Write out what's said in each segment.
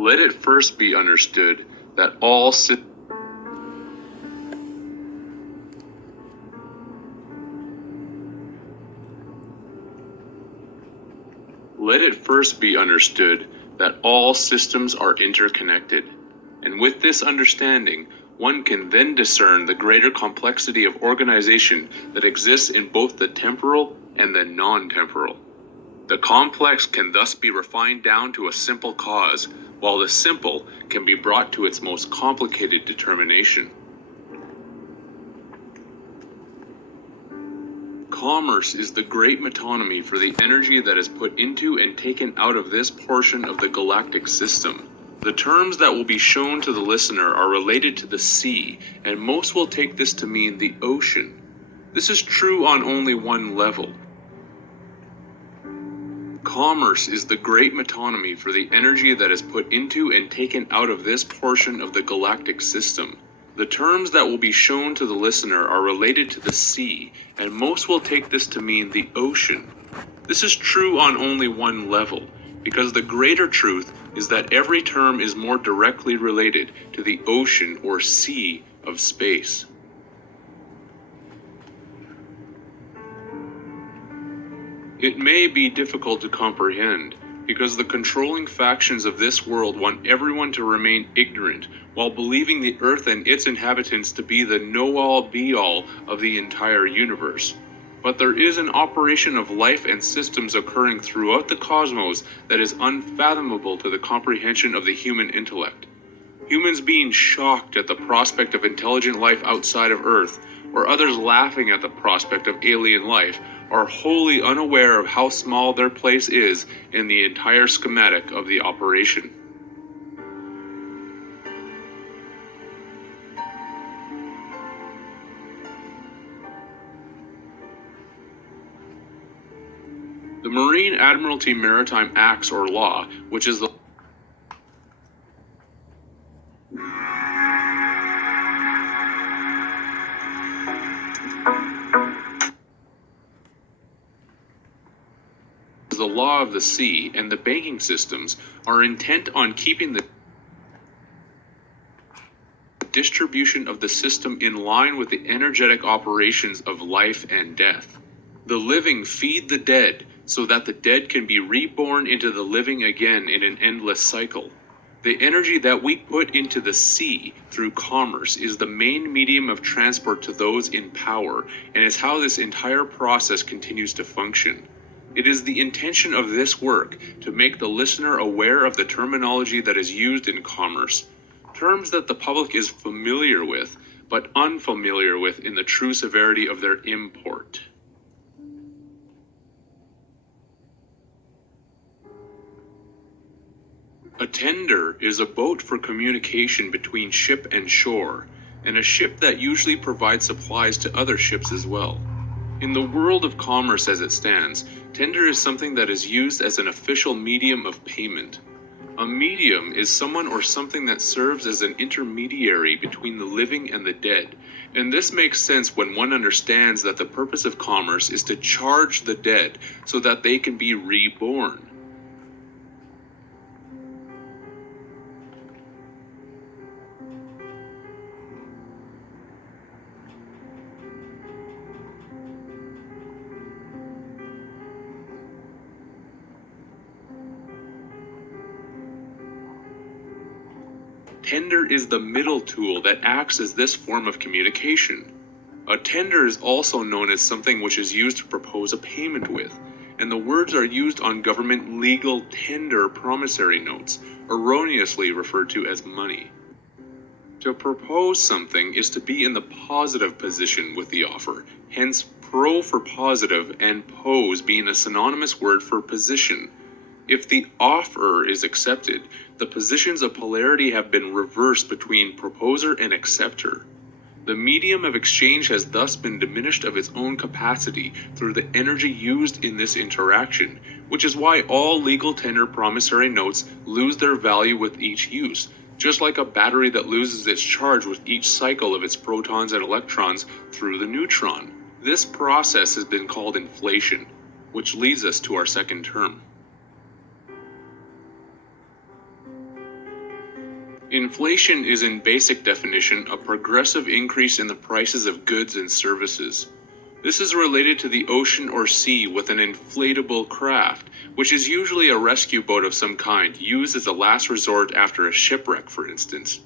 Let it first be understood that all Let it first be understood that all systems are interconnected, and with this understanding, one can then discern the greater complexity of organization that exists in both the temporal and the non-temporal. The complex can thus be refined down to a simple cause, while the simple can be brought to its most complicated determination. Commerce is the great metonymy for the energy that is put into and taken out of this portion of the galactic system. The terms that will be shown to the listener are related to the sea, and most will take this to mean the ocean. This is true on only one level. Commerce is the great metonymy for the energy that is put into and taken out of this portion of the galactic system. The terms that will be shown to the listener are related to the sea, and most will take this to mean the ocean. This is true on only one level, because the greater truth is that every term is more directly related to the ocean or sea of space. It may be difficult to comprehend, because the controlling factions of this world want everyone to remain ignorant, while believing the earth and its inhabitants to be the know-all be-all of the entire universe. But there is an operation of life and systems occurring throughout the cosmos that is unfathomable to the comprehension of the human intellect. Humans being shocked at the prospect of intelligent life outside of Earth, or others laughing at the prospect of alien life, are wholly unaware of how small their place is in the entire schematic of the operation. The Marine Admiralty Maritime Acts or Law, which is the law of the sea and the banking systems, are intent on keeping the distribution of the system in line with the energetic operations of life and death. The living feed the dead, so that the dead can be reborn into the living again in an endless cycle. The energy that we put into the sea through commerce is the main medium of transport to those in power, and is how this entire process continues to function. It is the intention of this work to make the listener aware of the terminology that is used in commerce, terms that the public is familiar with, but unfamiliar with in the true severity of their import. A tender is a boat for communication between ship and shore, and a ship that usually provides supplies to other ships as well. In the world of commerce as it stands, tender is something that is used as an official medium of payment. A medium is someone or something that serves as an intermediary between the living and the dead, and this makes sense when one understands that the purpose of commerce is to charge the dead so that they can be reborn. Tender is the middle tool that acts as this form of communication. A tender is also known as something which is used to propose a payment with, and the words are used on government legal tender promissory notes, erroneously referred to as money. To propose something is to be in the positive position with the offer, hence pro for positive and pose being a synonymous word for position. If the offer is accepted, the positions of polarity have been reversed between proposer and acceptor. The medium of exchange has thus been diminished of its own capacity through the energy used in this interaction, which is why all legal tender promissory notes lose their value with each use, just like a battery that loses its charge with each cycle of its protons and electrons through the neutron. This process has been called inflation, which leads us to our second term. Inflation is in basic definition a progressive increase in the prices of goods and services. This is related to the ocean or sea with an inflatable craft, which is usually a rescue boat of some kind, used as a last resort after a shipwreck, for instance.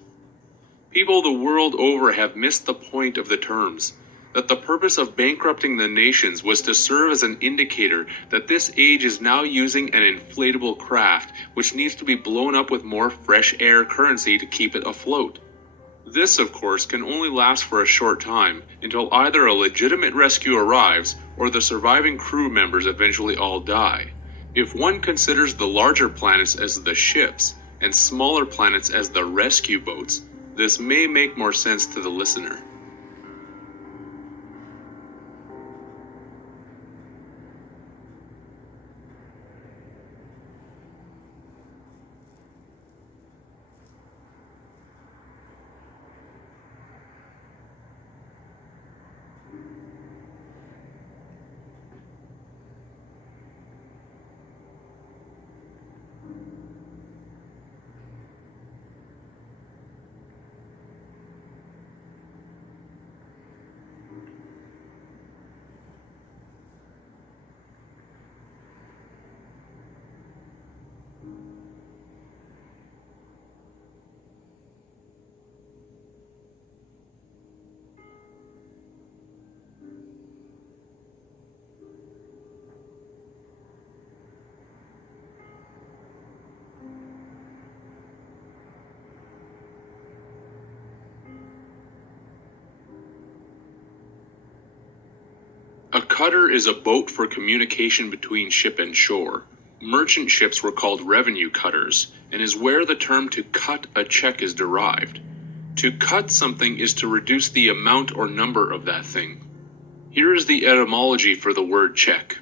People the world over have missed the point of the terms, that the purpose of bankrupting the nations was to serve as an indicator that this age is now using an inflatable craft which needs to be blown up with more fresh air currency to keep it afloat. This, of course, can only last for a short time until either a legitimate rescue arrives or the surviving crew members eventually all die. If one considers the larger planets as the ships and smaller planets as the rescue boats, this may make more sense to the listener. A cutter is a boat for communication between ship and shore. Merchant ships were called revenue cutters, and is where the term to cut a check is derived. To cut something is to reduce the amount or number of that thing. Here is the etymology for the word check.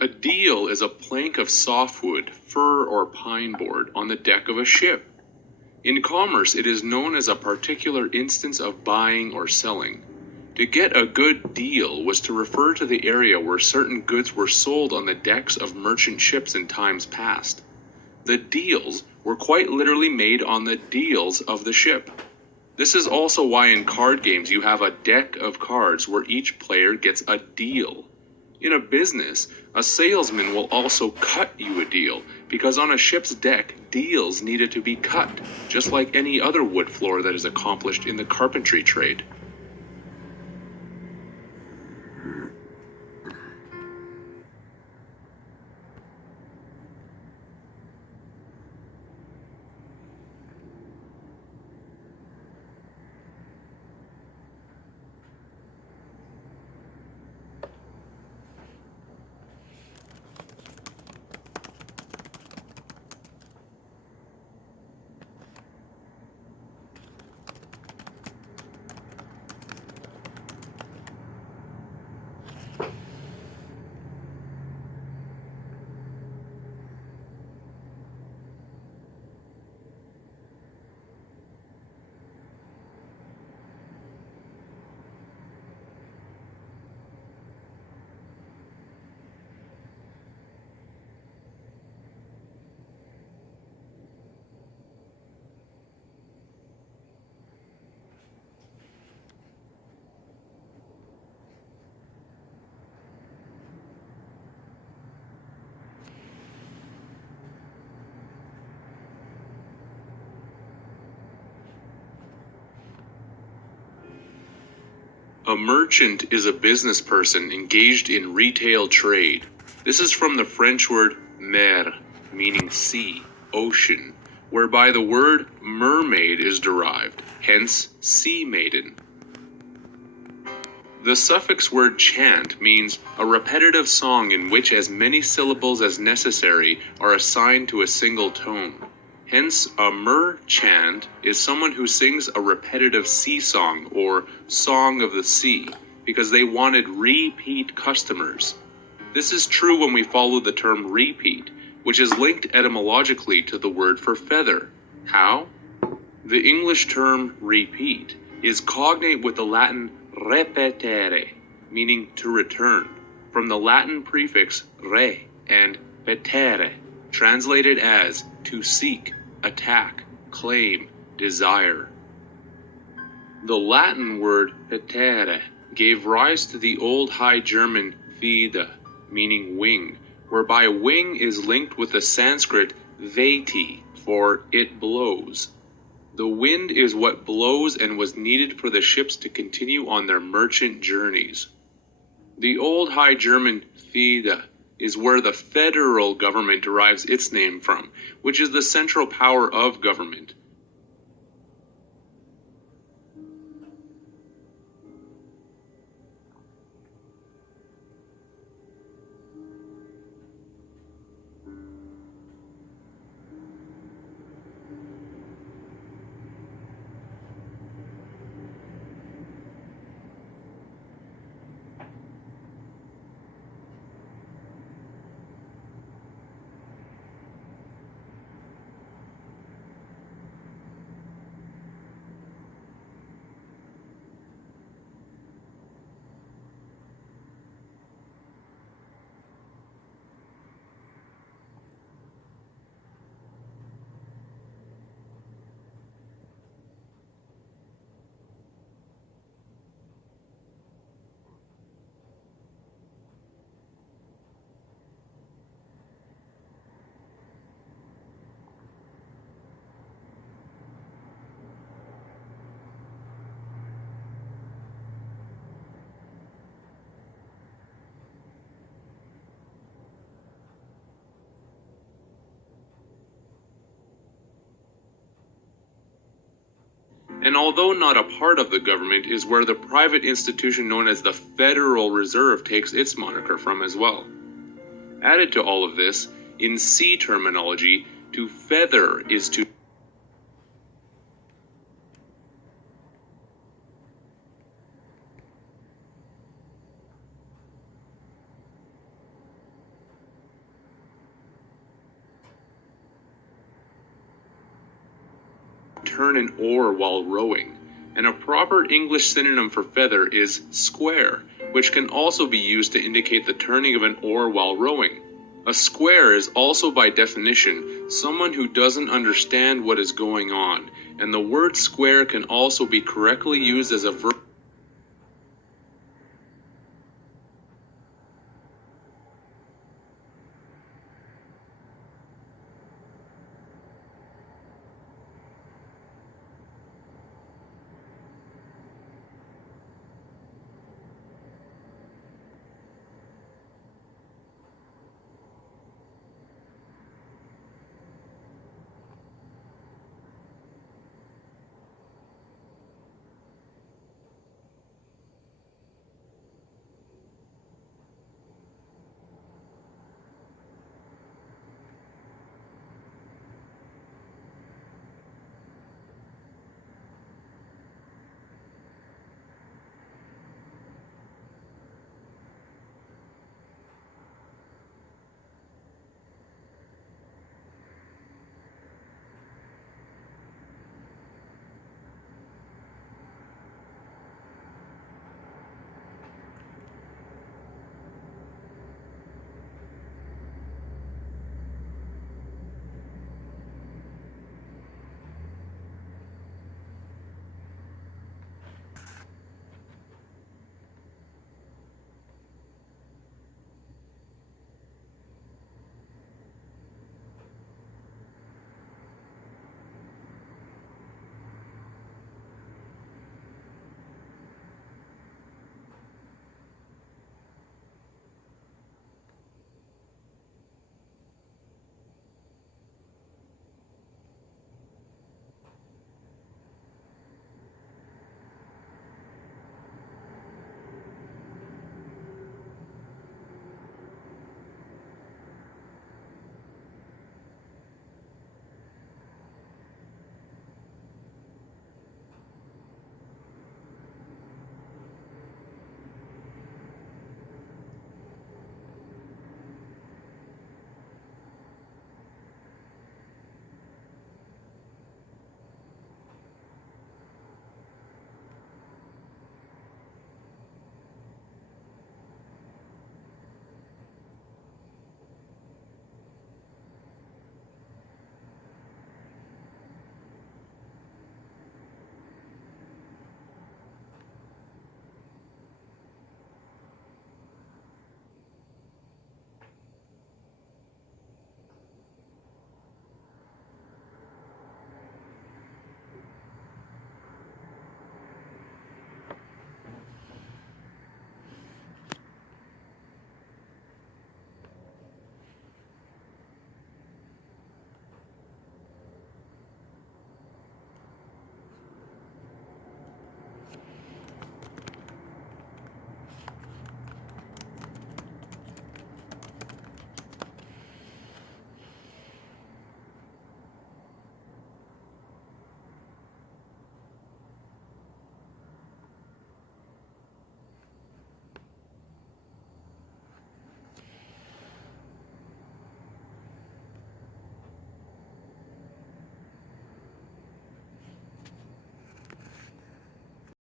A deal is a plank of softwood, fir, or pine board on the deck of a ship. In commerce, it is known as a particular instance of buying or selling. To get a good deal was to refer to the area where certain goods were sold on the decks of merchant ships in times past. The deals were quite literally made on the deals of the ship. This is also why in card games you have a deck of cards where each player gets a deal. In a business, a salesman will also cut you a deal, because on a ship's deck, deals needed to be cut, just like any other wood floor that is accomplished in the carpentry trade. A merchant is a business person engaged in retail trade. This is from the French word mer, meaning sea, ocean, whereby the word mermaid is derived, hence sea maiden. The suffix word chant means a repetitive song in which as many syllables as necessary are assigned to a single tone. Hence, a merchant is someone who sings a repetitive sea song or song of the sea because they wanted repeat customers. This is true when we follow the term repeat, which is linked etymologically to the word for feather. How? The English term repeat is cognate with the Latin repetere, meaning to return, from the Latin prefix re and petere, translated as to seek, attack, claim, desire. The Latin word petere gave rise to the Old High German fida, meaning wing, whereby wing is linked with the Sanskrit veti for it blows. The wind is what blows and was needed for the ships to continue on their merchant journeys. The Old High German fida is where the federal government derives its name from, which is the central power of government. And although not a part of the government is where the private institution known as the Federal Reserve takes its moniker from as well. Added to all of this, in sea terminology, to feather is to turn an oar while rowing, and a proper English synonym for feather is square, which can also be used to indicate the turning of an oar while rowing. A square is also by definition someone who doesn't understand what is going on, and the word square can also be correctly used as a verb.